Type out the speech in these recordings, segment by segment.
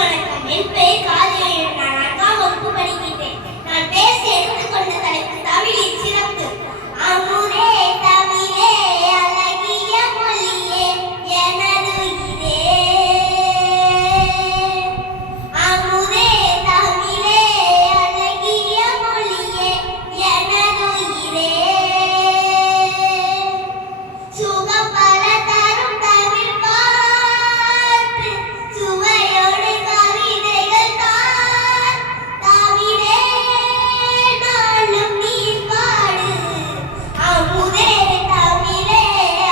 வணக்கம். என் பெயர் கார்த்திகேயன். நான் 4ஆம் வகுப்பு படிக்கிறேன். நான் பேச எடுத்துக்கொண்ட தலைப்பு தமிழின் சிறப்பு. அமுதே தமிழே அழகிய மொழியே எனதுயிரே. அமுதே தமிழே அழகிய மொழியே எனதுயிரே. சுகம் பல தரும் தமிழ் பாட்டு சுவையோடு கவிதைகள் தான். தமிழே நாளும் நீ பாடு. அமுதே தமிழே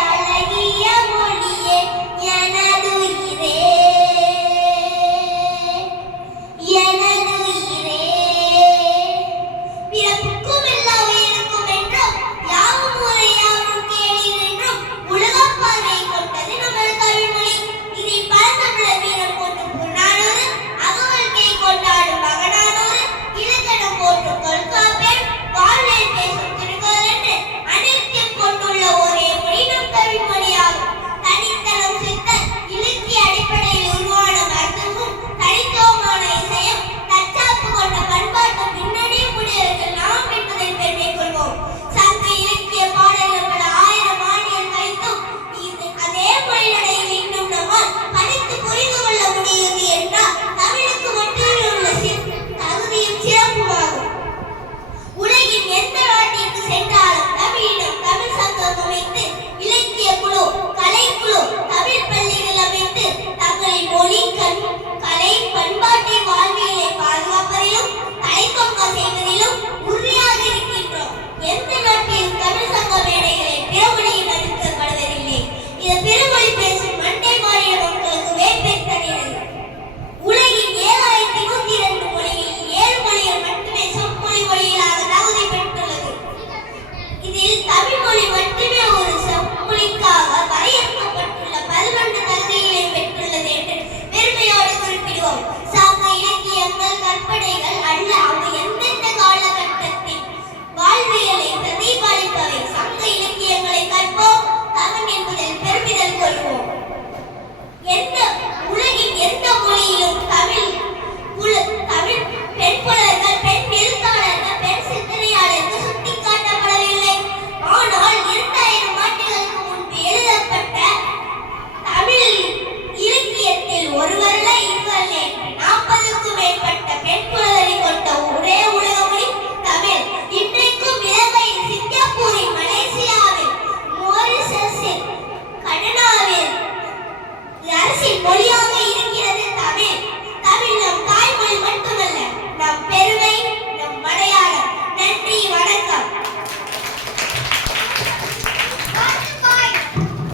அழகிய மொழியே எனதுயிரே. எனதுயிரே. பிறப்புக்கும் எல்லா உயிருக்கும் என்றும் யாவும் ஊரே யாவும் கேளீர் என்றும் உலகம் பார்வை கொண்டது நமது தமிழ்மொழி. இதை பழந்தமிழர் வீரம் போற்றும் புறநானூறு, அகவல்கை கொண்டாடும் மகநானூறு, இலக்கணம் போற்றும் தொல்காப்பியம், வாழ்வியல் பேசும் திருக்குறள் என்று அனைத்தையும் கொண்டுள்ள ஒரே மொழி நம் தமிழ்மொழியாகும். தனித்தனம் சித்த இலக்கிய அடிப்படையில் உருவான மருத்துவமும் தனித்துவமான இசையும் தற்சார்பு கொண்ட பண்பாட்டு பின்னணியும் உடையவர்கள் நாம் என்பதை பெருமை கொள்வோம். சங்க இலக்கிய பாடல்கள் பல ஆயிரம் ஆண்டுகள் கழித்தும் அதே மொழிநடையில் இன்னும் நம்மால் படித்து புரிந்து கொள்ள முடியுது என்றால் தமிழுக்கு மட்டுமே உள்ள தகுதியும் சிறப்புமாகும். உலகின் எந்த நாட்டிற்கு சென்றாலும் தமிழிடம் தமிழ் சங்கம் அமைத்து இலக்கிய குழு, கலைக்குழு, தமிழ் பள்ளிகள் அமைத்து தங்களின் மொழி,